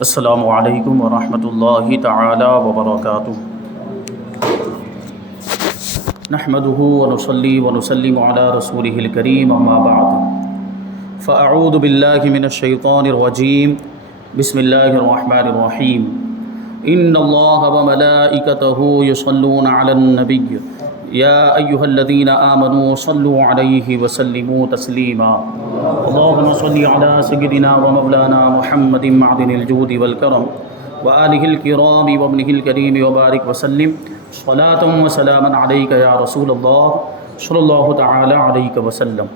السلام علیکم ورحمۃ اللہ تعالی وبرکاتہ۔ نحمده ونصلی ونسلم علی رسولہ الکریم، اما بعد فاعوذ باللہ من الشیطان الرجیم، بسم اللہ الرحمن الرحیم۔ ان اللہ وملائکتہ یصلون علی النبی یا ایہا الذین آمنوا صلوا علیہ وسلموا تسلیما۔ اللہم صلی علی سیدنا ومولانا محمد معدن الجود والکرم وآلہ الکرام وابنہ الکریم وبارک وسلم صلاۃ وسلاما علیک یا رسول اللہ صلی اللہ تعالی علیہ وسلم۔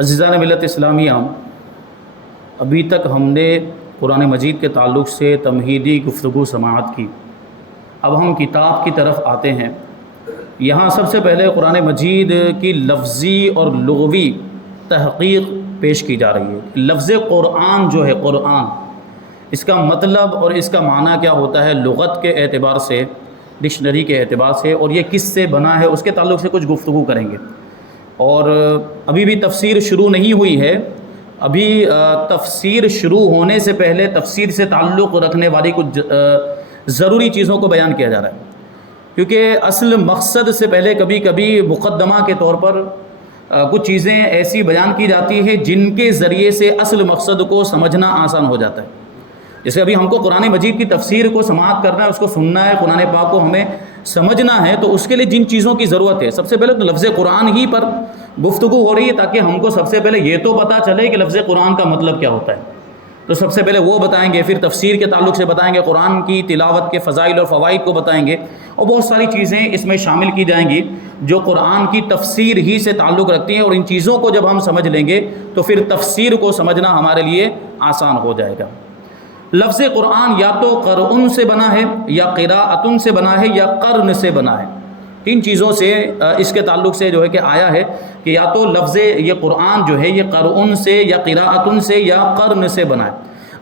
عزیزان ملت اسلامیہ، ابھی تک ہم نے قرآن مجید کے تعلق سے تمہیدی گفتگو سماعت کی۔ اب ہم کتاب کی طرف آتے ہیں۔ یہاں سب سے پہلے قرآن مجید کی لفظی اور لغوی تحقیق پیش کی جا رہی ہے۔ لفظ قرآن جو ہے، قرآن، اس کا مطلب اور اس کا معنی کیا ہوتا ہے لغت کے اعتبار سے، ڈکشنری کے اعتبار سے، اور یہ کس سے بنا ہے اس کے تعلق سے کچھ گفتگو کریں گے۔ اور ابھی بھی تفسیر شروع نہیں ہوئی ہے، ابھی تفسیر شروع ہونے سے پہلے تفسیر سے تعلق رکھنے والی کچھ ضروری چیزوں کو بیان کیا جا رہا ہے، کیونکہ اصل مقصد سے پہلے کبھی کبھی مقدمہ کے طور پر کچھ چیزیں ایسی بیان کی جاتی ہیں جن کے ذریعے سے اصل مقصد کو سمجھنا آسان ہو جاتا ہے۔ جیسے ابھی ہم کو قرآن مجید کی تفسیر کو سماعت کرنا ہے، اس کو سننا ہے، قرآن پاک کو ہمیں سمجھنا ہے، تو اس کے لیے جن چیزوں کی ضرورت ہے، سب سے پہلے تو لفظ قرآن ہی پر گفتگو ہو رہی ہے، تاکہ ہم کو سب سے پہلے یہ تو پتہ چلے کہ لفظ قرآن کا مطلب کیا ہوتا ہے۔ تو سب سے پہلے وہ بتائیں گے، پھر تفسیر کے تعلق سے بتائیں گے، قرآن کی تلاوت کے فضائل اور فوائد کو بتائیں گے، اور بہت ساری چیزیں اس میں شامل کی جائیں گی جو قرآن کی تفسیر ہی سے تعلق رکھتی ہیں، اور ان چیزوں کو جب ہم سمجھ لیں گے تو پھر تفسیر کو سمجھنا ہمارے لیے آسان ہو جائے گا۔ لفظ قرآن یا تو قرؤن سے بنا ہے، یا قراءۃ سے بنا ہے، یا قرن سے بنا ہے۔ تین چیزوں سے اس کے تعلق سے جو ہے کہ آیا ہے کہ یا تو لفظ یہ قرآن جو ہے یہ قرؤن سے یا قراءۃ سے یا قرن سے بنا ہے۔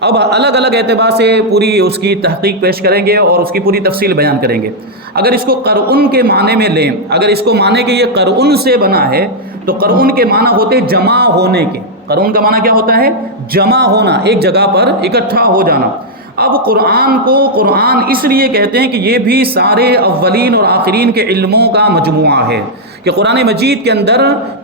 اب الگ الگ اعتبار سے پوری اس کی تحقیق پیش کریں گے اور اس کی پوری تفصیل بیان کریں گے۔ اگر اس کو قرؤن کے معنی میں لیں، اگر اس کو مانے کہ یہ قرؤن سے بنا ہے، تو قرؤن کے معنی ہوتے جمع ہونے کے۔ قرؤن کا معنی کیا ہوتا ہے؟ جمع ہونا، ایک جگہ پر اکٹھا ہو جانا۔ اب قرآن کو قرآن اس لیے کہتے ہیں کہ یہ بھی سارے اولین اور آخرین کے علموں کا مجموعہ ہے، کہ قرآن مجید کے اندر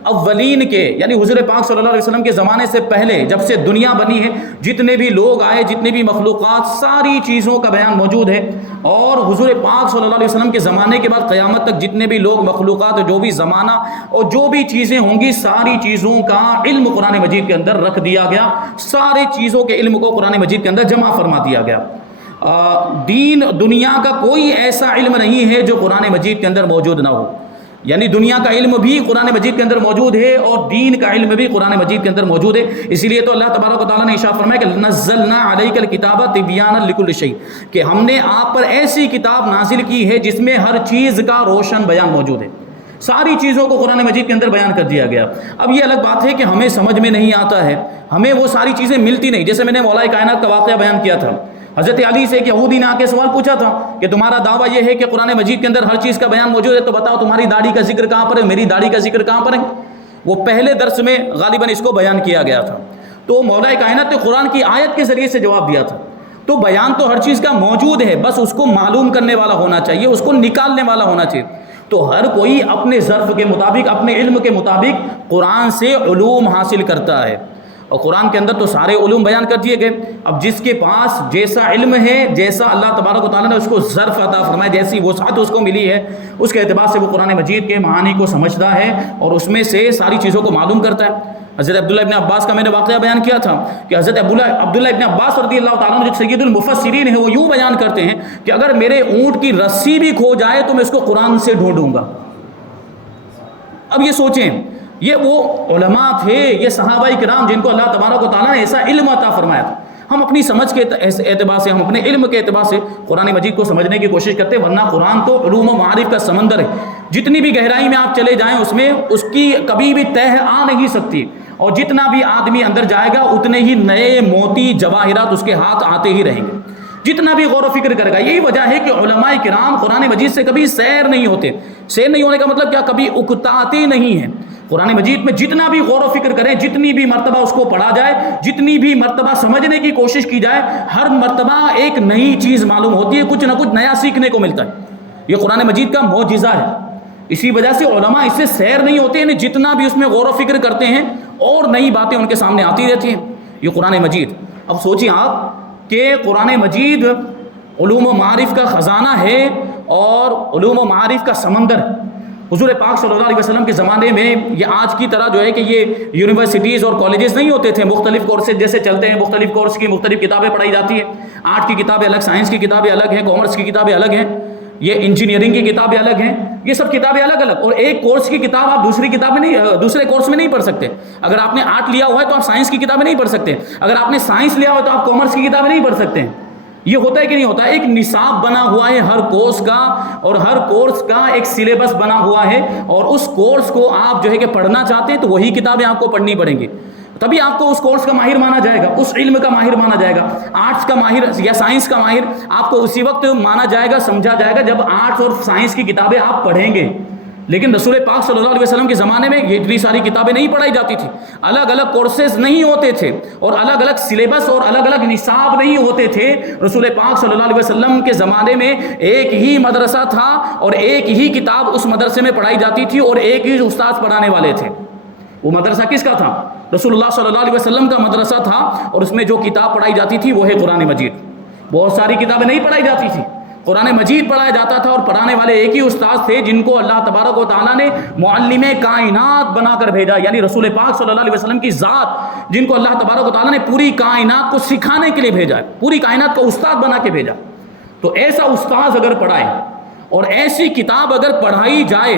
اولین کے یعنی حضور پاک صلی اللہ علیہ وسلم کے زمانے سے پہلے، جب سے دنیا بنی ہے، جتنے بھی لوگ آئے، جتنے بھی مخلوقات، ساری چیزوں کا بیان موجود ہے۔ اور حضور پاک صلی اللہ علیہ وسلم کے زمانے کے بعد قیامت تک جتنے بھی لوگ، مخلوقات، جو بھی زمانہ اور جو بھی چیزیں ہوں گی، ساری چیزوں کا علم قرآن مجید کے اندر رکھ دیا گیا، سارے چیزوں کے علم کو قرآن مجید کے اندر جمع فرما دیا گیا۔ دین دنیا کا کوئی ایسا علم نہیں ہے جو قرآن مجید کے اندر موجود نہ ہو، یعنی دنیا کا علم بھی قرآن مجید کے اندر موجود ہے، اور دین کا علم بھی قرآن مجید کے اندر موجود ہے۔ اسی لیے تو اللہ تبارک و تعالیٰ نے ارشاد فرمایا کہ نزلنا علیک الکتاب تبیانا لکل شیء، کہ ہم نے آپ پر ایسی کتاب نازل کی ہے جس میں ہر چیز کا روشن بیان موجود ہے۔ ساری چیزوں کو قرآن مجید کے اندر بیان کر دیا گیا۔ اب یہ الگ بات ہے کہ ہمیں سمجھ میں نہیں آتا ہے، ہمیں وہ ساری چیزیں ملتی نہیں۔ جیسے میں نے مولا کائنات کا واقعہ بیان کیا تھا، حضرت علی سے ایک یہودی نے آ کے سوال پوچھا تھا کہ تمہارا دعویٰ یہ ہے کہ قرآن مجید کے اندر ہر چیز کا بیان موجود ہے، تو بتاؤ تمہاری داڑھی کا ذکر کہاں پر ہے، میری داڑھی کا ذکر کہاں پر ہے؟ وہ پہلے درس میں غالباً اس کو بیان کیا گیا تھا۔ تو مولا کائنات نے قرآن کی آیت کے ذریعے سے جواب دیا تھا۔ تو بیان تو ہر چیز کا موجود ہے، بس اس کو معلوم کرنے والا ہونا چاہیے، اس کو نکالنے والا ہونا چاہیے۔ تو ہر کوئی اپنے ظرف کے مطابق، اپنے علم کے مطابق قرآن سے علوم حاصل کرتا ہے، اور قرآن کے اندر تو سارے علوم بیان کر دیے گئے۔ اب جس کے پاس جیسا علم ہے، جیسا اللہ تبارک و تعالیٰ نے اس کو ظرف عطا فرمایا، جیسی وسعت اس کو ملی ہے، اس کے اعتبار سے وہ قرآن مجید کے معانی کو سمجھتا ہے اور اس میں سے ساری چیزوں کو معلوم کرتا ہے۔ حضرت عبداللہ ابن عباس کا میں نے واقعہ بیان کیا تھا کہ حضرت عبداللہ ابن عباس رضی اللہ تعالیٰ عنہ جو سید المفسرین ہیں، وہ یوں بیان کرتے ہیں کہ اگر میرے اونٹ کی رسی بھی کھو جائے تو میں اس کو قرآن سے ڈھونڈوں گا۔ اب یہ سوچیں، یہ وہ علماء تھے، یہ صحابہ کرام جن کو اللہ تبارک و تعالیٰ نے ایسا علم عطا فرمایا تھا۔ ہم اپنی سمجھ کے اعتبار سے، ہم اپنے علم کے اعتبار سے قرآن مجید کو سمجھنے کی کوشش کرتے ہیں، ورنہ قرآن تو علوم و معارف کا سمندر ہے، جتنی بھی گہرائی میں آپ چلے جائیں اس میں اس کی کبھی بھی تہ آ نہیں سکتی، اور جتنا بھی آدمی اندر جائے گا اتنے ہی نئے موتی جواہرات اس کے ہاتھ آتے ہی رہیں گے، جتنا بھی غور و فکر کرے گا۔ یہی وجہ ہے کہ علماء کرام قرآن مجید سے کبھی سیر نہیں ہوتے۔ سیر نہیں ہونے کا مطلب کیا؟ کبھی اکتاتے نہیں ہیں، قرآن مجید میں جتنا بھی غور و فکر کریں، جتنی بھی مرتبہ اس کو پڑھا جائے، جتنی بھی مرتبہ سمجھنے کی کوشش کی جائے، ہر مرتبہ ایک نئی چیز معلوم ہوتی ہے، کچھ نہ کچھ نیا سیکھنے کو ملتا ہے۔ یہ قرآن مجید کا معجزہ ہے۔ اسی وجہ سے علماء اس سے سیر نہیں ہوتے ہیں، جتنا بھی اس میں غور و فکر کرتے ہیں اور نئی باتیں ان کے سامنے آتی رہتی ہیں۔ یہ قرآن مجید، اب سوچیں آپ کہ قرآن مجید علوم و معارف کا خزانہ ہے اور علوم و معارف کا سمندر ہے۔ حضور پاک صلی اللہ علیہ وسلم کے زمانے میں یہ آج کی طرح جو ہے کہ یہ یونیورسٹیز اور کالجز نہیں ہوتے تھے، مختلف کورسز جیسے چلتے ہیں، مختلف کورس کی مختلف کتابیں پڑھائی جاتی ہیں۔ آرٹ کی کتابیں الگ، سائنس کی کتابیں الگ ہیں، کامرس کی کتابیں الگ ہیں، یہ انجینئرنگ کی کتابیں الگ ہیں، یہ سب کتابیں الگ الگ، اور ایک کورس کی کتاب آپ دوسرے کورس میں نہیں پڑھ سکتے۔ اگر آپ نے آرٹ لیا ہوا ہے تو آپ سائنس کی کتابیں نہیں پڑھ سکتے، اگر آپ نے سائنس لیا ہوا ہے تو آپ کامرس کی کتابیں نہیں پڑھ سکتے۔ یہ ہوتا ہے کہ نہیں ہوتا؟ ایک نصاب بنا ہوا ہے ہر کورس کا، اور ہر کورس کا ایک سلیبس بنا ہوا ہے، اور اس کورس کو آپ جو ہے کہ پڑھنا چاہتے ہیں تو وہی کتابیں آپ کو پڑھنی پڑیں گی، تبھی آپ کو اس کورس کا ماہر مانا جائے گا، اس علم کا ماہر مانا جائے گا۔ آرٹس کا ماہر یا سائنس کا ماہر آپ کو اسی وقت مانا جائے گا، سمجھا جائے گا جب آرٹس اور سائنس کی کتابیں آپ پڑھیں گے۔ لیکن رسول پاک صلی اللہ علیہ وسلم کے زمانے میں یہ اتنی ساری کتابیں نہیں پڑھائی جاتی تھی، الگ الگ کورسز نہیں ہوتے تھے، اور الگ الگ سلیبس اور الگ الگ نصاب نہیں ہوتے تھے۔ رسول پاک صلی اللہ علیہ وسلم کے زمانے میں ایک ہی مدرسہ تھا، اور ایک ہی کتاب اس مدرسے میں پڑھائی جاتی تھی، اور ایک ہی استاد پڑھانے والے تھے۔ وہ مدرسہ کس کا تھا؟ رسول اللہ صلی اللہ علیہ وسلم کا مدرسہ تھا، اور اس میں جو کتاب پڑھائی جاتی تھی وہ ہے قرآن مجید۔ بہت ساری کتابیں نہیں پڑھائی جاتی تھی، قرآن مجید پڑھایا جاتا تھا، اور پڑھانے والے ایک ہی استاد تھے جن کو اللہ تبارک و تعالیٰ نے معلم کائنات بنا کر بھیجا، یعنی رسول پاک صلی اللہ علیہ وسلم کی ذات، جن کو اللہ تبارک و تعالیٰ نے پوری کائنات کو سکھانے کے لیے بھیجا ہے، پوری کائنات کو استاد بنا کے بھیجا۔ تو ایسا استاد اگر پڑھائے اور ایسی کتاب اگر پڑھائی جائے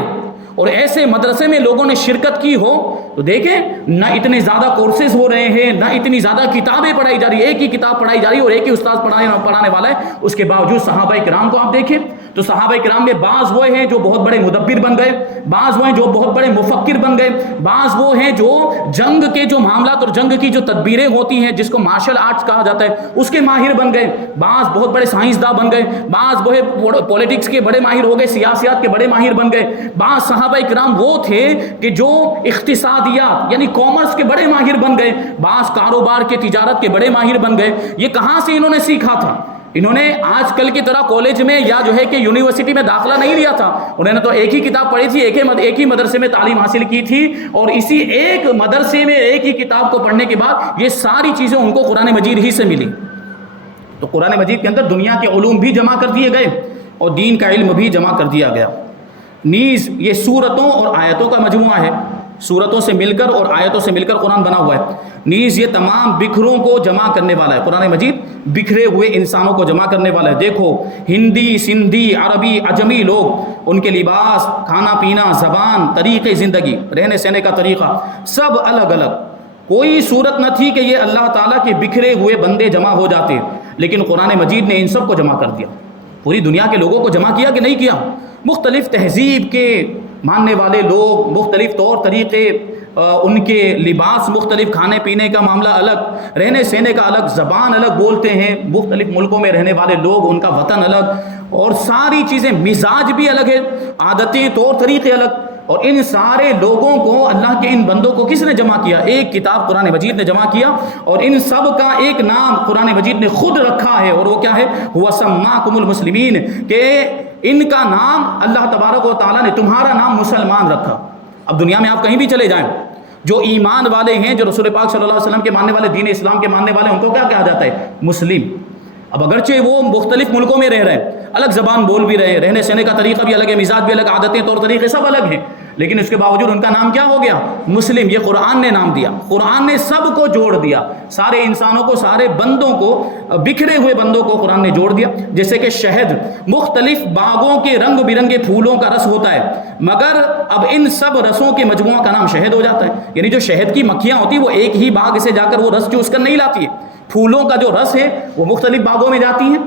اور ایسے مدرسے میں لوگوں نے شرکت کی ہو، تو دیکھیں نہ اتنے زیادہ کورسز ہو رہے ہیں، نہ اتنی زیادہ کتابیں پڑھائی جا رہی ہیں، ایک ہی کتاب پڑھائی جا رہی ہے اور ایک ہی استاد پڑھانے والا ہے۔ اس کے باوجود صحابہ کرام کو آپ دیکھیں تو صحابہ کرام میں بعض وہ ہیں جو بہت بڑے مدبر بن گئے، بعض وہ ہیں جو بہت بڑے مفکر بن گئے، بعض وہ ہیں جو جنگ کے جو معاملات اور جنگ کی جو تدبیریں ہوتی ہیں جس کو مارشل آرٹس کہا جاتا ہے اس کے ماہر بن گئے، بعض بہت بڑے سائنسداں بن گئے، بعض وہ پولیٹکس کے بڑے ماہر ہو گئے، سیاسیات کے بڑے ماہر بن گئے، بعض صحابہ کرام وہ تھے کہ جو اقتصادیات یعنی کامرس کے بڑے ماہر بن گئے، بعض کاروبار کے تجارت کے بڑے ماہر بن گئے۔ یہ کہاں سے انہوں نے سیکھا تھا؟ انہوں نے آج کل کی طرح کالج میں یا جو ہے کہ یونیورسٹی میں داخلہ نہیں لیا تھا، انہوں نے تو ایک ہی کتاب پڑھی تھی، ایک ہی مدرسے میں تعلیم حاصل کی تھی، اور اسی ایک مدرسے میں ایک ہی کتاب کو پڑھنے کے بعد یہ ساری چیزیں ان کو قرآن مجید ہی سے ملی۔ تو قرآن مجید کے اندر دنیا کے علوم بھی جمع کر دیے گئے اور دین کا علم بھی جمع کر دیا گیا۔ نیز یہ سورتوں اور آیتوں کا مجموعہ ہے، سورتوں سے مل کر اور آیتوں سے مل کر قرآن بنا ہوا ہے۔ نیز یہ تمام بکھروں کو جمع کرنے والا ہے، قرآن مجید بکھرے ہوئے انسانوں کو جمع کرنے والا ہے۔ دیکھو ہندی، سندھی، عربی، عجمی لوگ، ان کے لباس، کھانا پینا، زبان، طریقے زندگی، رہنے سہنے کا طریقہ سب الگ الگ، کوئی صورت نہ تھی کہ یہ اللہ تعالیٰ کے بکھرے ہوئے بندے جمع ہو جاتے، لیکن قرآن مجید نے ان سب کو جمع کر دیا۔ پوری دنیا کے لوگوں کو جمع کیا کہ نہیں کیا؟ مختلف تہذیب کے ماننے والے لوگ، مختلف طور طریقے، ان کے لباس مختلف، کھانے پینے کا معاملہ الگ، رہنے سہنے کا الگ، زبان الگ بولتے ہیں، مختلف ملکوں میں رہنے والے لوگ، ان کا وطن الگ، اور ساری چیزیں، مزاج بھی الگ ہے، عادتیں، طور طریقے الگ، اور ان سارے لوگوں کو اللہ کے ان بندوں کو کس نے جمع کیا؟ ایک کتاب قرآن مجید نے جمع کیا، اور ان سب کا ایک نام قرآن مجید نے خود رکھا ہے، اور وہ کیا ہے؟ هو سماکم المسلمین، کہ ان کا نام اللہ تبارک و تعالیٰ نے تمہارا نام مسلمان رکھا۔ اب دنیا میں آپ کہیں بھی چلے جائیں، جو ایمان والے ہیں، جو رسول پاک صلی اللہ علیہ وسلم کے ماننے والے، دین اسلام کے ماننے والے، ان کو کیا کہا جاتا ہے؟ مسلم۔ اب اگرچہ وہ مختلف ملکوں میں رہ رہے ہیں، الگ زبان بول بھی رہے ہیں، رہنے سہنے کا طریقہ بھی الگ ہے، مزاج بھی الگ، عادتیں، طور طریقے سب الگ ہیں، لیکن اس کے باوجود ان کا نام کیا ہو گیا؟ مسلم۔ یہ قرآن نے نام دیا، قرآن نے سب کو جوڑ دیا، سارے انسانوں کو، سارے بندوں کو، بکھرے ہوئے بندوں کو قرآن نے جوڑ دیا۔ جیسے کہ شہد مختلف باغوں کے رنگ برنگے پھولوں کا رس ہوتا ہے، مگر اب ان سب رسوں کے مجموعہ کا نام شہد ہو جاتا ہے، یعنی جو شہد کی مکھیاں ہوتی ہیں وہ ایک ہی باغ سے جا کر وہ رس چوس کر نہیں لاتی ہے، پھولوں کا جو رس ہے وہ مختلف باغوں میں جاتی ہیں،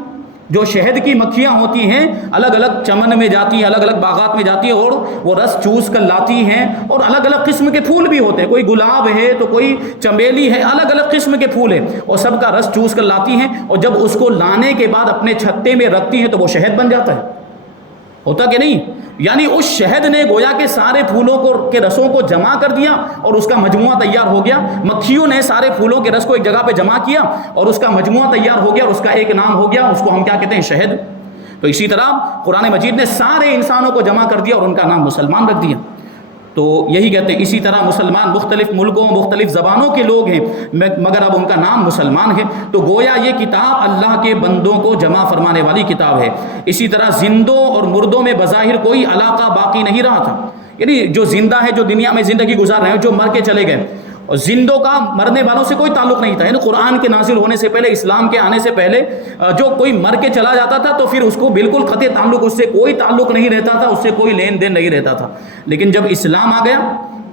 جو شہد کی مکھیاں ہوتی ہیں الگ الگ چمن میں جاتی ہیں، الگ الگ باغات میں جاتی ہیں اور وہ رس چوس کر لاتی ہیں، اور الگ الگ قسم کے پھول بھی ہوتے ہیں، کوئی گلاب ہے تو کوئی چمیلی ہے، الگ الگ قسم کے پھول ہیں، اور سب کا رس چوس کر لاتی ہیں، اور جب اس کو لانے کے بعد اپنے چھتے میں رکھتی ہیں تو وہ شہد بن جاتا ہے۔ ہوتا کہ نہیں؟ یعنی اس شہد نے گویا کہ سارے پھولوں کے رسوں کو جمع کر دیا اور اس کا مجموعہ تیار ہو گیا. مکھیوں نے سارے پھولوں کے رس کو ایک جگہ پہ جمع کیا اور اس کا مجموعہ تیار ہو گیا اور اس کا ایک نام ہو گیا, اس کو ہم کیا کہتے ہیں؟ شہد. تو اسی طرح قرآن مجید نے سارے انسانوں کو جمع کر دیا اور ان کا نام مسلمان رکھ دیا. تو یہی کہتے ہیں اسی طرح مسلمان مختلف ملکوں مختلف زبانوں کے لوگ ہیں مگر اب ان کا نام مسلمان ہے. تو گویا یہ کتاب اللہ کے بندوں کو جمع فرمانے والی کتاب ہے. اسی طرح زندوں اور مردوں میں بظاہر کوئی علاقہ باقی نہیں رہا تھا. یعنی جو زندہ ہے, جو دنیا میں زندگی گزار رہے ہیں, جو مر کے چلے گئے, اور زندوں کا مرنے والوں سے کوئی تعلق نہیں تھا. یعنی قرآن کے نازل ہونے سے پہلے, اسلام کے آنے سے پہلے جو کوئی مر کے چلا جاتا تھا تو پھر اس کو بالکل قطع تعلق, اس سے کوئی تعلق نہیں رہتا تھا, اس سے کوئی لین دین نہیں رہتا تھا. لیکن جب اسلام آ گیا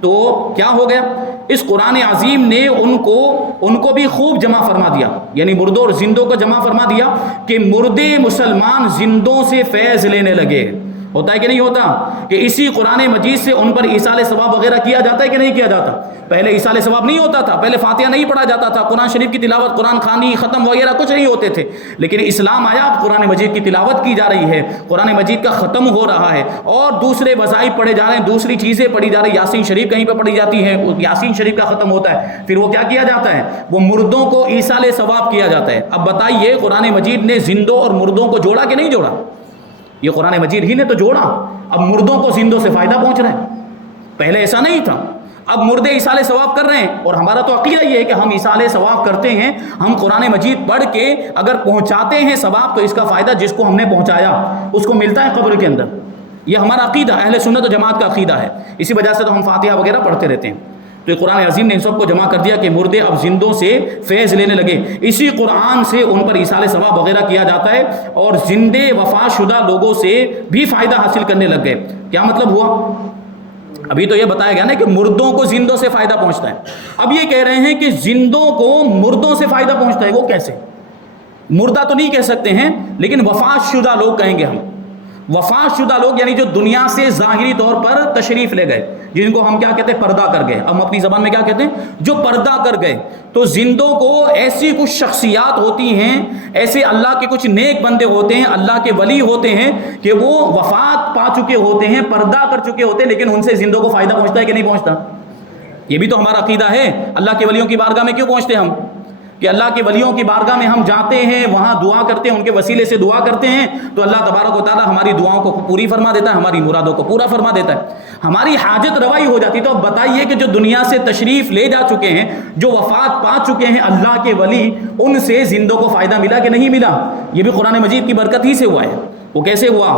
تو کیا ہو گیا؟ اس قرآن عظیم نے ان کو بھی خوب جمع فرما دیا. یعنی مردوں اور زندوں کو جمع فرما دیا کہ مردے مسلمان زندوں سے فیض لینے لگے. ہوتا ہے کہ نہیں ہوتا کہ اسی قرآن مجید سے ان پر ایصال ثواب وغیرہ کیا جاتا ہے کہ نہیں کیا جاتا؟ پہلے ایصال ثواب نہیں ہوتا تھا, پہلے فاتحہ نہیں پڑھا جاتا تھا, قرآن شریف کی تلاوت, قرآن خوانی, ختم وغیرہ کچھ نہیں ہوتے تھے. لیکن اسلام آیا, اب قرآن مجید کی تلاوت کی جا رہی ہے, قرآن مجید کا ختم ہو رہا ہے اور دوسرے وظائف پڑھے جا رہے ہیں, دوسری چیزیں پڑھی جا رہی ہیں. یاسین شریف کہیں پہ پڑھی جاتی ہے, یاسین شریف کا ختم ہوتا ہے, پھر وہ کیا کیا جاتا ہے؟ وہ مردوں کو ایصال ثواب کیا جاتا ہے. اب بتائیے قرآن مجید نے زندوں اور مردوں کو جوڑا کہ نہیں جوڑا؟ یہ قرآن مجید ہی نے تو جوڑا. اب مردوں کو زندوں سے فائدہ پہنچ رہا ہے, پہلے ایسا نہیں تھا. اب مردے ایصال ثواب کر رہے ہیں اور ہمارا تو عقیدہ یہ ہے کہ ہم ایصال ثواب کرتے ہیں. ہم قرآن مجید پڑھ کے اگر پہنچاتے ہیں ثواب تو اس کا فائدہ جس کو ہم نے پہنچایا اس کو ملتا ہے قبر کے اندر. یہ ہمارا عقیدہ, اہل سنت و جماعت کا عقیدہ ہے. اسی وجہ سے تو ہم فاتحہ وغیرہ پڑھتے رہتے ہیں. تو یہ قرآن عظیم نے ان سب کو جمع کر دیا کہ مردے اب زندوں سے فیض لینے لگے. اسی قرآن سے ان پر ایصال ثواب وغیرہ کیا جاتا ہے اور زندے وفات شدہ لوگوں سے بھی فائدہ حاصل کرنے لگ گئے. کیا مطلب ہوا؟ ابھی تو یہ بتایا گیا نا کہ مردوں کو زندوں سے فائدہ پہنچتا ہے. اب یہ کہہ رہے ہیں کہ زندوں کو مردوں سے فائدہ پہنچتا ہے. وہ کیسے؟ مردہ تو نہیں کہہ سکتے ہیں لیکن وفات شدہ لوگ کہیں گے ہم. وفات شدہ لوگ یعنی جو دنیا سے ظاہری طور پر تشریف لے گئے, جن کو ہم کیا کہتے ہیں؟ پردہ کر گئے. ہم اپنی زبان میں کیا کہتے ہیں؟ جو پردہ کر گئے. تو زندوں کو ایسی کچھ شخصیات ہوتی ہیں, ایسے اللہ کے کچھ نیک بندے ہوتے ہیں, اللہ کے ولی ہوتے ہیں کہ وہ وفات پا چکے ہوتے ہیں, پردہ کر چکے ہوتے ہیں, لیکن ان سے زندوں کو فائدہ پہنچتا ہے کہ نہیں پہنچتا؟ یہ بھی تو ہمارا عقیدہ ہے. اللہ کے ولیوں کی بارگاہ میں کیوں پہنچتے ہم؟ کہ اللہ کے ولیوں کی بارگاہ میں ہم جاتے ہیں, وہاں دعا کرتے ہیں, ان کے وسیلے سے دعا کرتے ہیں تو اللہ تبارک و تعالیٰ ہماری دعاؤں کو پوری فرما دیتا ہے, ہماری مرادوں کو پورا فرما دیتا ہے, ہماری حاجت روائی ہو جاتی. تو اب بتائیے کہ جو دنیا سے تشریف لے جا چکے ہیں, جو وفات پا چکے ہیں اللہ کے ولی, ان سے زندوں کو فائدہ ملا کہ نہیں ملا؟ یہ بھی قرآن مجید کی برکت ہی سے ہوا ہے. وہ کیسے ہوا؟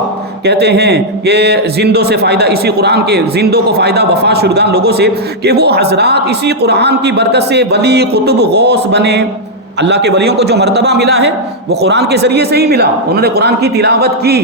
کہتے ہیں کہ زندوں سے فائدہ, اسی قرآن کے زندوں کو فائدہ وفات شدگان لوگوں سے کہ وہ حضرات اسی قرآن کی برکت سے ولی قطب غوث بنے. اللہ کے ولیوں کو جو مرتبہ ملا ہے وہ قرآن کے ذریعے سے ہی ملا. انہوں نے قرآن کی تلاوت کی,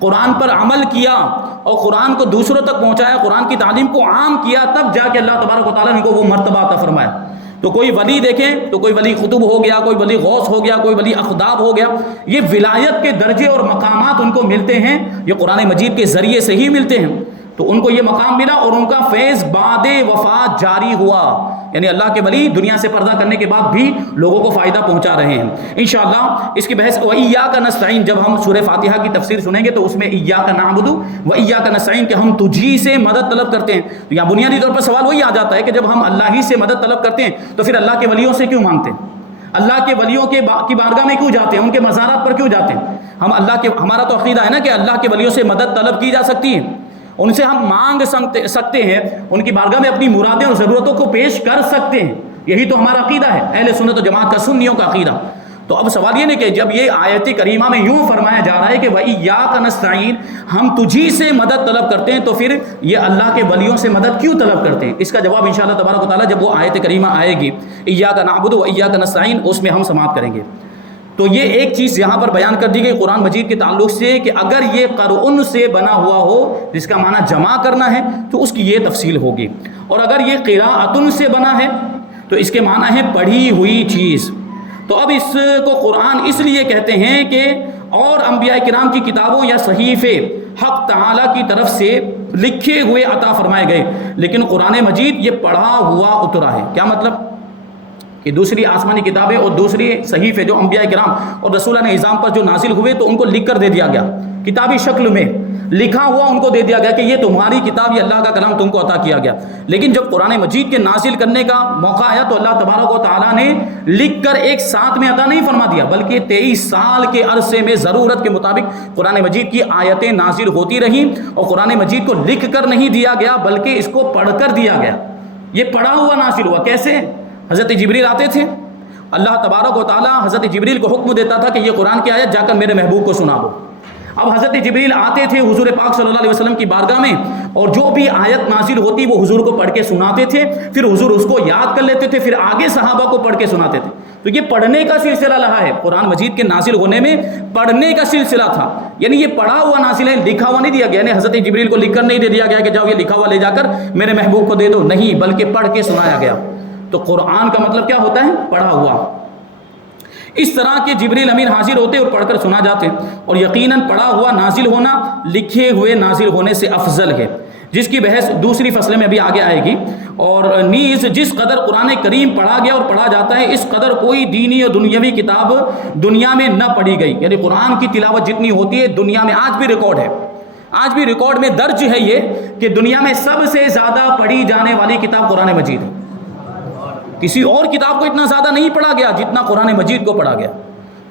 قرآن پر عمل کیا اور قرآن کو دوسروں تک پہنچایا, قرآن کی تعلیم کو عام کیا, تب جا کے اللہ تبارک و تعالیٰ نے کو وہ مرتبہ عطا فرمایا. تو کوئی ولی دیکھیں تو کوئی ولی قطب ہو گیا, کوئی ولی غوث ہو گیا, کوئی ولی اقطاب ہو گیا. یہ ولایت کے درجے اور مقامات ان کو ملتے ہیں, یہ قرآن مجید کے ذریعے سے ہی ملتے ہیں. تو ان کو یہ مقام ملا اور ان کا فیض بعد وفات جاری ہوا. یعنی اللہ کے ولی دنیا سے پردہ کرنے کے بعد بھی لوگوں کو فائدہ پہنچا رہے ہیں. انشاءاللہ اس کی بحث وَإِيَّاكَ نَسْتَعِينُ جب ہم سورہ فاتحہ کی تفسیر سنیں گے تو اس میں إِيَّاكَ نَعْبُدُ وَإِيَّاكَ نَسْتَعِينُ کہ ہم تجھی سے مدد طلب کرتے ہیں. تو یہاں بنیادی طور پر سوال وہی آ جاتا ہے کہ جب ہم اللہ ہی سے مدد طلب کرتے ہیں تو پھر اللہ کے ولیوں سے کیوں مانگتے ہیں؟ اللہ کے ولیوں کی بارگاہ میں کیوں جاتے ہیں؟ ان کے مزارات پر کیوں جاتے ہیں؟ ہمارا تو عقیدہ ہے نا کہ اللہ کے ولیوں سے مدد طلب کی جا سکتی ہے, ان سے ہم مانگ سکتے ہیں, ان کی بارگاہ میں اپنی مرادیں اور ضرورتوں کو پیش کر سکتے ہیں. یہی تو ہمارا عقیدہ ہے, اہل سنت و جماعت کا, سنیوں کا عقیدہ. تو اب سوال یہ نہیں کہ جب یہ آیت کریمہ میں یوں فرمایا جا رہا ہے کہ وَإِيَّاكَ نَسْتَعِينُ ہم تجھی سے مدد طلب کرتے ہیں, تو پھر یہ اللہ کے ولیوں سے مدد کیوں طلب کرتے ہیں؟ اس کا جواب انشاءاللہ تبارک و تعالیٰ جب وہ آیت کریمہ آئے گی إِيَّاكَ نَعْبُدُ وَإِيَّاكَ نَسْتَعِينُ اس میں ہم سماعت کریں گے. تو یہ ایک چیز یہاں پر بیان کر دی گئی قرآن مجید کے تعلق سے کہ اگر یہ قرؤن سے بنا ہوا ہو جس کا معنی جمع کرنا ہے تو اس کی یہ تفصیل ہوگی, اور اگر یہ قراءۃ سے بنا ہے تو اس کے معنی ہے پڑھی ہوئی چیز. تو اب اس کو قرآن اس لیے کہتے ہیں کہ اور انبیاء کرام کی کتابوں یا صحیفے حق تعالیٰ کی طرف سے لکھے ہوئے عطا فرمائے گئے, لیکن قرآن مجید یہ پڑھا ہوا اترا ہے. کیا مطلب؟ کہ دوسری آسمانی کتابیں اور دوسری صحیفے جو انبیاء کرام اور رسولان اعظام پر جو نازل ہوئے تو ان کو لکھ کر دے دیا گیا کتابی شکل میں, لکھا ہوا ان کو دے دیا گیا کہ یہ تمہاری کتاب، یہ اللہ کا کلام تم کو عطا کیا گیا۔ لیکن جب قرآن مجید کے نازل کرنے کا موقع آیا تو اللہ تبارک و تعالیٰ نے لکھ کر ایک ساتھ میں عطا نہیں فرما دیا، بلکہ 23 سال کے عرصے میں ضرورت کے مطابق قرآن مجید کی آیتیں نازل ہوتی رہیں، اور قرآن مجید کو لکھ کر نہیں دیا گیا بلکہ اس کو پڑھ کر دیا گیا۔ یہ پڑھا ہوا نازل ہوا۔ کیسے؟ حضرت جبریل آتے تھے، اللہ تبارک و تعالیٰ حضرت جبریل کو حکم دیتا تھا کہ یہ قرآن کی آیت جا کر میرے محبوب کو سنا دو۔ اب حضرت جبریل آتے تھے حضور پاک صلی اللہ علیہ وسلم کی بارگاہ میں، اور جو بھی آیت نازل ہوتی وہ حضور کو پڑھ کے سناتے تھے، پھر حضور اس کو یاد کر لیتے تھے، پھر آگے صحابہ کو پڑھ کے سناتے تھے۔ تو یہ پڑھنے کا سلسلہ رہا ہے، قرآن مجید کے نازل ہونے میں پڑھنے کا سلسلہ تھا، یعنی یہ پڑھا ہوا نازل ہے، لکھا ہوا نہیں دیا گیا، یعنی حضرت جبریل کو لکھ کر نہیں دے دیا گیا کہ جاؤ یہ لکھا ہوا لے جا کر میرے محبوب کو دے دو، نہیں، بلکہ پڑھ کے سنایا گیا۔ تو قرآن کا مطلب کیا ہوتا ہے؟ پڑھا ہوا۔ اس طرح کے جبریل امین حاضر ہوتے اور پڑھ کر سنا جاتے، اور یقیناً پڑھا ہوا نازل ہونا لکھے ہوئے نازل ہونے سے افضل ہے، جس کی بحث دوسری فصل میں ابھی آگے آئے گی۔ اور نیز جس قدر قرآن کریم پڑھا گیا اور پڑھا جاتا ہے، اس قدر کوئی دینی اور دنیاوی کتاب دنیا میں نہ پڑھی گئی، یعنی قرآن کی تلاوت جتنی ہوتی ہے دنیا میں آج بھی ریکارڈ ہے، آج بھی ریکارڈ میں درج ہے یہ کہ دنیا میں سب سے زیادہ پڑھی جانے والی کتاب قرآن مجید ہے۔ کسی اور کتاب کو اتنا زیادہ نہیں پڑھا گیا جتنا قرآن مجید کو پڑھا گیا۔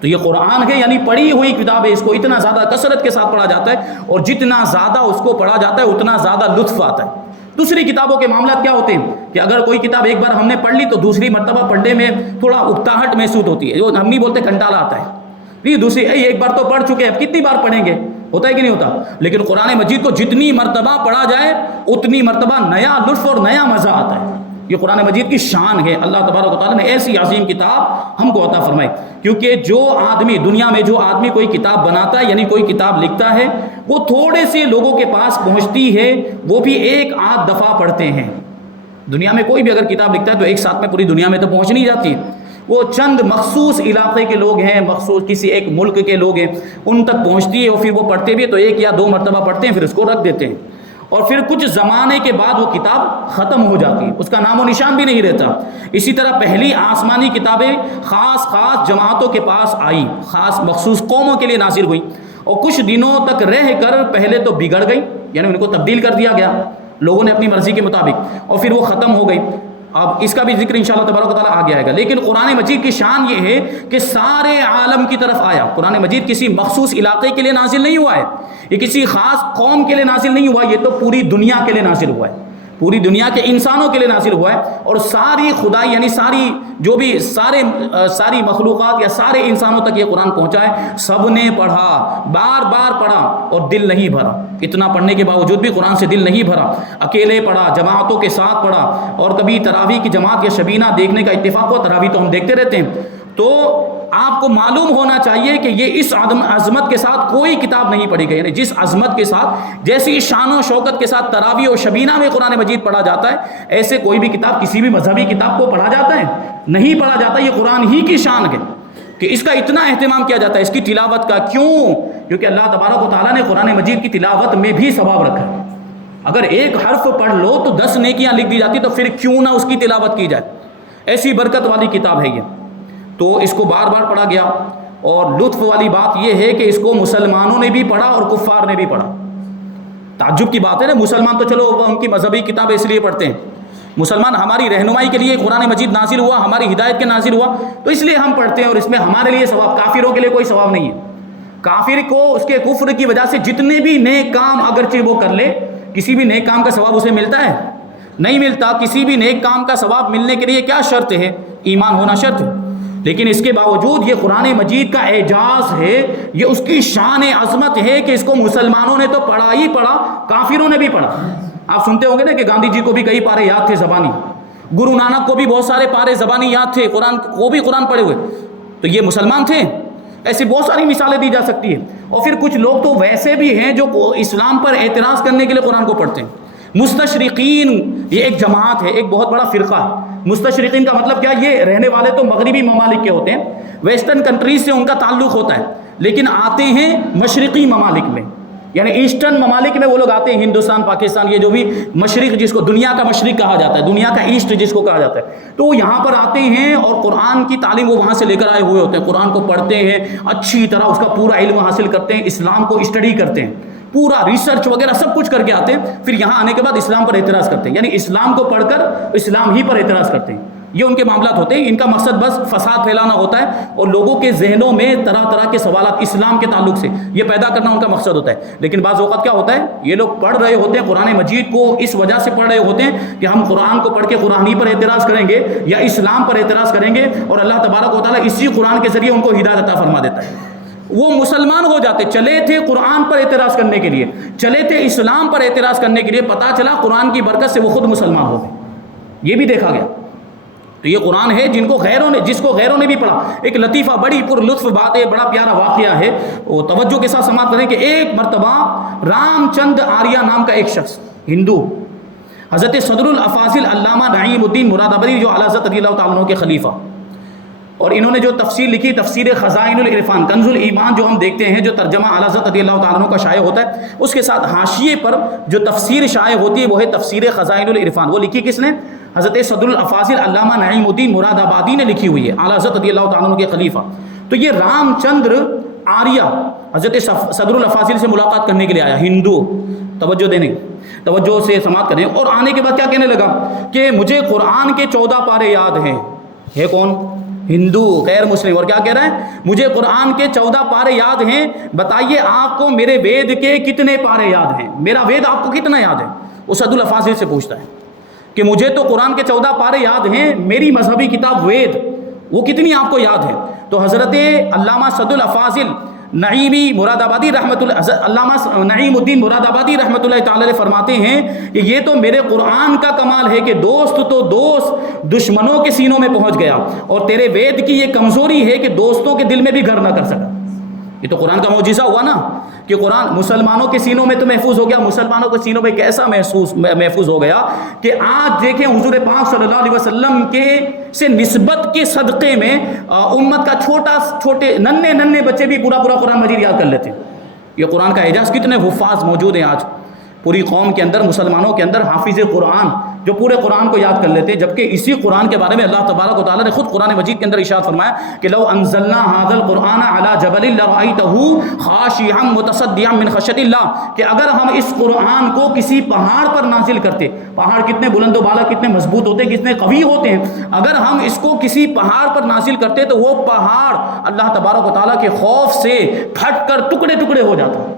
تو یہ قرآن ہے، یعنی پڑھی ہوئی کتاب ہے، اس کو اتنا زیادہ کثرت کے ساتھ پڑھا جاتا ہے، اور جتنا زیادہ اس کو پڑھا جاتا ہے اتنا زیادہ لطف آتا ہے۔ دوسری کتابوں کے معاملات کیا ہوتے ہیں کہ اگر کوئی کتاب ایک بار ہم نے پڑھ لی تو دوسری مرتبہ پڑھنے میں تھوڑا اکتاہٹ محسوس ہوتی ہے، جو ہم نہیں بولتے کنٹالا آتا ہے، نہیں دوسری ایک بار تو پڑھ چکے ہیں، اب کتنی بار پڑھیں گے، ہوتا ہے کہ نہیں ہوتا؟ لیکن قرآن مجید کو جتنی مرتبہ پڑھا جائے اتنی مرتبہ نیا لطف اور نیا مزہ آتا ہے۔ یہ قرآن مجید کی شان ہے، اللہ تبارک و تعالیٰ نے ایسی عظیم کتاب ہم کو عطا فرمائی، کیونکہ جو آدمی دنیا میں جو آدمی کوئی کتاب بناتا ہے، یعنی کوئی کتاب لکھتا ہے، وہ تھوڑے سے لوگوں کے پاس پہنچتی ہے، وہ بھی ایک آدھ دفعہ پڑھتے ہیں۔ دنیا میں کوئی بھی اگر کتاب لکھتا ہے تو ایک ساتھ میں پوری دنیا میں تو پہنچ نہیں جاتی، وہ چند مخصوص علاقے کے لوگ ہیں، مخصوص کسی ایک ملک کے لوگ ہیں، ان تک پہنچتی ہے، اور پھر وہ پڑھتے بھی تو ایک یا دو مرتبہ پڑھتے ہیں، پھر اس کو رکھ دیتے ہیں، اور پھر کچھ زمانے کے بعد وہ کتاب ختم ہو جاتی ہے، اس کا نام و نشان بھی نہیں رہتا۔ اسی طرح پہلی آسمانی کتابیں خاص جماعتوں کے پاس آئیں، خاص مخصوص قوموں کے لیے نازل ہوئی، اور کچھ دنوں تک رہ کر پہلے تو بگڑ گئی، یعنی ان کو تبدیل کر دیا گیا لوگوں نے اپنی مرضی کے مطابق، اور پھر وہ ختم ہو گئی۔ اب اس کا بھی ذکر انشاءاللہ تبارک و تعالیٰ آگے آئے گا۔ لیکن قرآن مجید کی شان یہ ہے کہ سارے عالم کی طرف آیا۔ قرآن مجید کسی مخصوص علاقے کے لیے نازل نہیں ہوا ہے، یہ کسی خاص قوم کے لیے نازل نہیں ہوا، یہ تو پوری دنیا کے لیے نازل ہوا ہے، پوری دنیا کے انسانوں کے لیے نازل ہوا ہے، اور ساری خدائی یعنی ساری مخلوقات یا سارے انسانوں تک یہ قرآن پہنچا ہے۔ سب نے پڑھا، بار بار پڑھا، اور دل نہیں بھرا، اتنا پڑھنے کے باوجود بھی قرآن سے دل نہیں بھرا۔ اکیلے پڑھا، جماعتوں کے ساتھ پڑھا، اور کبھی تراویح کی جماعت یا شبینہ دیکھنے کا اتفاق ہوا، تراویح تو ہم دیکھتے رہتے ہیں۔ تو آپ کو معلوم ہونا چاہیے کہ یہ اس عظمت کے ساتھ کوئی کتاب نہیں پڑھی گئی، یعنی جس عظمت کے ساتھ، جیسی شان و شوکت کے ساتھ تراویح اور شبینہ میں قرآن مجید پڑھا جاتا ہے، ایسے کوئی بھی کتاب کسی بھی مذہبی کتاب کو پڑھا جاتا ہے؟ نہیں پڑھا جاتا۔ یہ قرآن ہی کی شان ہے کہ اس کا اتنا اہتمام کیا جاتا ہے، اس کی تلاوت کا۔ کیوں؟ کیونکہ اللہ تبارک و تعالیٰ نے قرآن مجید کی تلاوت میں بھی ثواب رکھا ہے۔ اگر ایک حرف پڑھ لو تو 10 نیکیاں لکھ دی جاتی، تو پھر کیوں نہ اس کی تلاوت کی جائے؟ ایسی برکت والی کتاب ہے یہ۔ تو اس کو بار بار پڑھا گیا، اور لطف والی بات یہ ہے کہ اس کو مسلمانوں نے بھی پڑھا اور کفار نے بھی پڑھا۔ تعجب کی بات ہے نا، مسلمان تو چلو ان کی مذہبی کتاب اس لیے پڑھتے ہیں، مسلمان ہماری رہنمائی کے لیے قرآن مجید نازل ہوا، ہماری ہدایت کے نازل ہوا، تو اس لیے ہم پڑھتے ہیں، اور اس میں ہمارے لیے ثواب۔ کافروں کے لیے کوئی ثواب نہیں ہے۔ کافر کو اس کے کفر کی وجہ سے جتنے بھی نیک کام اگرچہ وہ کر لے، کسی بھی نیک کام کا ثواب اسے ملتا ہے؟ نہیں ملتا۔ کسی بھی نیک کام کا ثواب ملنے کے لیے کیا شرط ہے؟ ایمان ہونا شرط ہے۔ لیکن اس کے باوجود یہ قرآن مجید کا اعجاز ہے، یہ اس کی شان عظمت ہے کہ اس کو مسلمانوں نے تو پڑھا ہی پڑھا، کافروں نے بھی پڑھا۔ آپ سنتے ہوں گے نا کہ گاندھی جی کو بھی کئی پارے یاد تھے زبانی، گرو نانک کو بھی بہت سارے پارے زبانی یاد تھے، قرآن وہ بھی قرآن پڑھے ہوئے، تو یہ مسلمان تھے۔ ایسی بہت ساری مثالیں دی جا سکتی ہیں۔ اور پھر کچھ لوگ تو ویسے بھی ہیں جو اسلام پر اعتراض کرنے کے لیے قرآن کو پڑھتے ہیں۔ مستشرقین یہ ایک جماعت ہے، ایک بہت بڑا فرقہ ہے۔ مستشرقین کا مطلب کیا؟ یہ رہنے والے تو مغربی ممالک کے ہوتے ہیں، ویسٹرن کنٹریز سے ان کا تعلق ہوتا ہے، لیکن آتے ہیں مشرقی ممالک میں، یعنی ایسٹرن ممالک میں وہ لوگ آتے ہیں، ہندوستان، پاکستان، یہ جو بھی مشرق جس کو دنیا کا مشرق کہا جاتا ہے، دنیا کا ایسٹ جس کو کہا جاتا ہے، تو وہ یہاں پر آتے ہیں اور قرآن کی تعلیم وہ وہاں سے لے کر آئے ہوئے ہوتے ہیں، قرآن کو پڑھتے ہیں، اچھی طرح اس کا پورا علم حاصل کرتے ہیں، اسلام کو اسٹڈی کرتے ہیں۔ پورا ریسرچ وغیرہ سب کچھ کر کے آتے ہیں، پھر یہاں آنے کے بعد اسلام پر اعتراض کرتے ہیں، یعنی اسلام کو پڑھ کر اسلام ہی پر اعتراض کرتے ہیں۔ یہ ان کے معاملات ہوتے ہیں، ان کا مقصد بس فساد پھیلانا ہوتا ہے اور لوگوں کے ذہنوں میں طرح طرح کے سوالات اسلام کے تعلق سے یہ پیدا کرنا ان کا مقصد ہوتا ہے۔ لیکن بعض اوقات کیا ہوتا ہے، یہ لوگ پڑھ رہے ہوتے ہیں قرآن مجید کو اس وجہ سے پڑھ رہے ہوتے ہیں کہ ہم قرآن کو پڑھ کے قرآن ہی پر اعتراض کریں گے یا اسلام پر اعتراض کریں گے، اور اللہ تبارک و تعالیٰ اسی قرآن کے ذریعے ان کو ہدایت عطا فرما دیتا ہے۔ وہ مسلمان ہو جاتے، چلے تھے قرآن پر اعتراض کرنے کے لیے، چلے تھے اسلام پر اعتراض کرنے کے لیے، پتہ چلا قرآن کی برکت سے وہ خود مسلمان ہو گئے، یہ بھی دیکھا گیا۔ تو یہ قرآن ہے جس کو غیروں نے بھی پڑھا۔ ایک لطیفہ، بڑی پر لطف بات ہے، بڑا پیارا واقعہ ہے، وہ توجہ کے ساتھ سماعت کریں کہ ایک مرتبہ رام چند آریہ نام کا ایک شخص ہندو، حضرت صدر الافاضل علامہ نعیم الدین مرادآبادی جو اعلیٰ حضرت رضی اللہ تعالیٰ عنہ کے خلیفہ، اور انہوں نے جو تفسیر لکھی، تفسیر خزائن العرفان، کنز الایمان جو ہم دیکھتے ہیں، جو ترجمہ اعلیٰ حضرت رضی اللہ تعالیٰ عنہ کا شائع ہوتا ہے، اس کے ساتھ حاشیے پر جو تفسیر شائع ہوتی ہے وہ ہے تفسیر خزائن العرفان۔ وہ لکھی کس نے؟ حضرت صدر الافاضل علامہ نعیم الدین مرادآبادی نے لکھی ہوئی ہے، اعلیٰ حضرت رضی اللہ تعالیٰ عنہ کے خلیفہ۔ تو یہ رام چندر آریہ حضرت صدر الافاضل سے ملاقات کرنے کے لیے آیا، ہندو، توجہ سے سماعت کریں، اور آنے کے بعد کیا کہنے لگا کہ مجھے قرآن کے 14 پارے یاد ہیں۔ ہے کون؟ ہندو، غیر مسلم، اور کیا کہہ رہا ہے؟ مجھے قرآن کے 14 پارے یاد ہیں، بتائیے آپ کو میرے وید کے کتنے پارے یاد ہیں، میرا وید آپ کو کتنا یاد ہے؟ وہ صدر الافاضل سے پوچھتا ہے کہ مجھے تو قرآن کے 14 پارے یاد ہیں، میری مذہبی کتاب وید وہ کتنی آپ کو یاد ہے؟ تو حضرت علامہ صدر الافاضل نعیمی مرادآبادی علامہ نعیم الدین مرادآبادی رحمۃ اللہ تعالی علیہ فرماتے ہیں کہ یہ تو میرے قرآن کا کمال ہے کہ دوست تو دوست دشمنوں کے سینوں میں پہنچ گیا، اور تیرے وید کی یہ کمزوری ہے کہ دوستوں کے دل میں بھی گھر نہ کر سکا۔ یہ تو قرآن کا معجزہ ہوا نا کہ قرآن مسلمانوں کے سینوں میں تو محفوظ ہو گیا، مسلمانوں کے سینوں میں کیسا محفوظ ہو گیا کہ آج دیکھیں حضور پاک صلی اللہ علیہ وسلم کے سے نسبت کے صدقے میں امت کا چھوٹے ننھے بچے بھی پورا قرآن مجید یاد کر لیتے ہیں۔ یہ قرآن کا اعجاز، کتنے حفاظ موجود ہیں آج پوری قوم کے اندر، مسلمانوں کے اندر حافظ قرآن جو پورے قرآن کو یاد کر لیتے ہیں، جبکہ اسی قرآن کے بارے میں اللہ تبارک و تعالیٰ نے خود قرآن مجید کے اندر ارشاد فرمایا کہ لو انزلنا هذا القرآن على جبل لرأيته خاشعا متصدعا من خشیۃ اللہ، کہ اگر ہم اس قرآن کو کسی پہاڑ پر نازل کرتے، پہاڑ کتنے بلند و بالا، کتنے مضبوط ہوتے ہیں، کتنے قوی ہوتے ہیں، اگر ہم اس کو کسی پہاڑ پر نازل کرتے تو وہ پہاڑ اللہ تبارک و تعالیٰ کے خوف سے پھٹ کر ٹکڑے ٹکڑے ہو جاتا،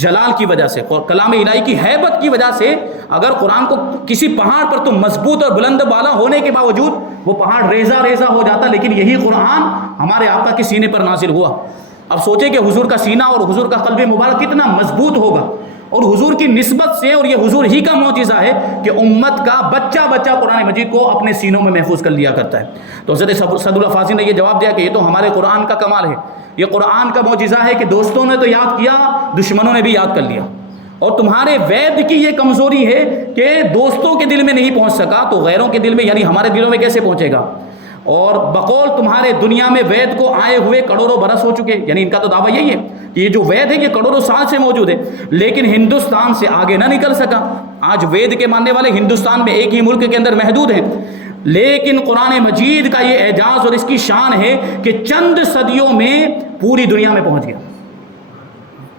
جلال کی وجہ سے، کلام الہی کی ہیبت کی وجہ سے۔ اگر قرآن کو کسی پہاڑ پر تم مضبوط اور بلند بالا ہونے کے باوجود وہ پہاڑ ریزہ ریزہ ہو جاتا، لیکن یہی قرآن ہمارے آقا کے سینے پر نازل ہوا۔ اب سوچیں کہ حضور کا سینہ اور حضور کا قلب مبارک کتنا مضبوط ہوگا، اور حضور کی نسبت سے، اور یہ حضور ہی کا معجزہ ہے کہ امت کا بچہ قرآن مجید کو اپنے سینوں میں محفوظ کر لیا کرتا ہے۔ تو حضرت صدر الافاضل نے یہ جواب دیا کہ یہ تو ہمارے قرآن کا کمال ہے، یہ قرآن کا معجزہ ہے کہ دوستوں نے تو یاد کیا، دشمنوں نے بھی یاد کر لیا، اور تمہارے وید کی یہ کمزوری ہے کہ دوستوں کے دل میں نہیں پہنچ سکا تو غیروں کے دل میں، یعنی ہمارے دلوں میں کیسے پہنچے گا؟ اور بقول تمہارے دنیا میں وید کو آئے ہوئے کروڑوں برس ہو چکے، یعنی ان کا تو دعویٰ یہی ہے کہ یہ جو وید ہے یہ کروڑوں سال سے موجود ہے، لیکن ہندوستان سے آگے نہ نکل سکا۔ آج وید کے ماننے والے ہندوستان میں ایک ہی ملک کے اندر محدود ہیں، لیکن قرآن مجید کا یہ اعجاز اور اس کی شان ہے کہ چند صدیوں میں پوری دنیا میں پہنچ گیا،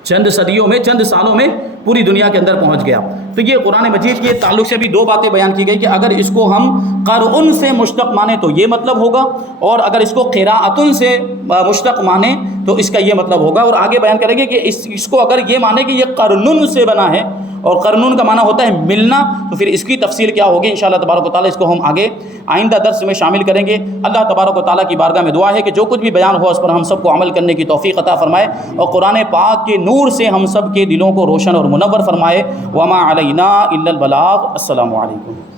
چند صدیوں میں، چند سالوں میں پوری دنیا کے اندر پہنچ گیا۔ تو یہ قرآن مجید کے تعلق سے بھی دو باتیں بیان کی گئی کہ اگر اس کو ہم قرؤن سے مشتق مانیں تو یہ مطلب ہوگا، اور اگر اس کو قراءتن سے مشتق مانیں تو اس کا یہ مطلب ہوگا، اور آگے بیان کریں گے کہ اس کو اگر یہ مانیں کہ یہ قرنن سے بنا ہے، اور قرنن کا معنی ہوتا ہے ملنا، تو پھر اس کی تفصیل کیا ہوگی انشاءاللہ تبارک و تعالیٰ اس کو ہم آگے آئندہ درس میں شامل کریں گے۔ اللہ تبارک و تعالیٰ کی بارگاہ میں دعا ہے کہ جو کچھ بھی بیان ہوا اس پر ہم سب کو عمل کرنے کی توفیق عطا فرمائے، اور قرآن پاک کے نور سے ہم سب کے دلوں کو روشن اور منور فرمائے۔ وما علینا الا البلاغ۔ السلام علیکم۔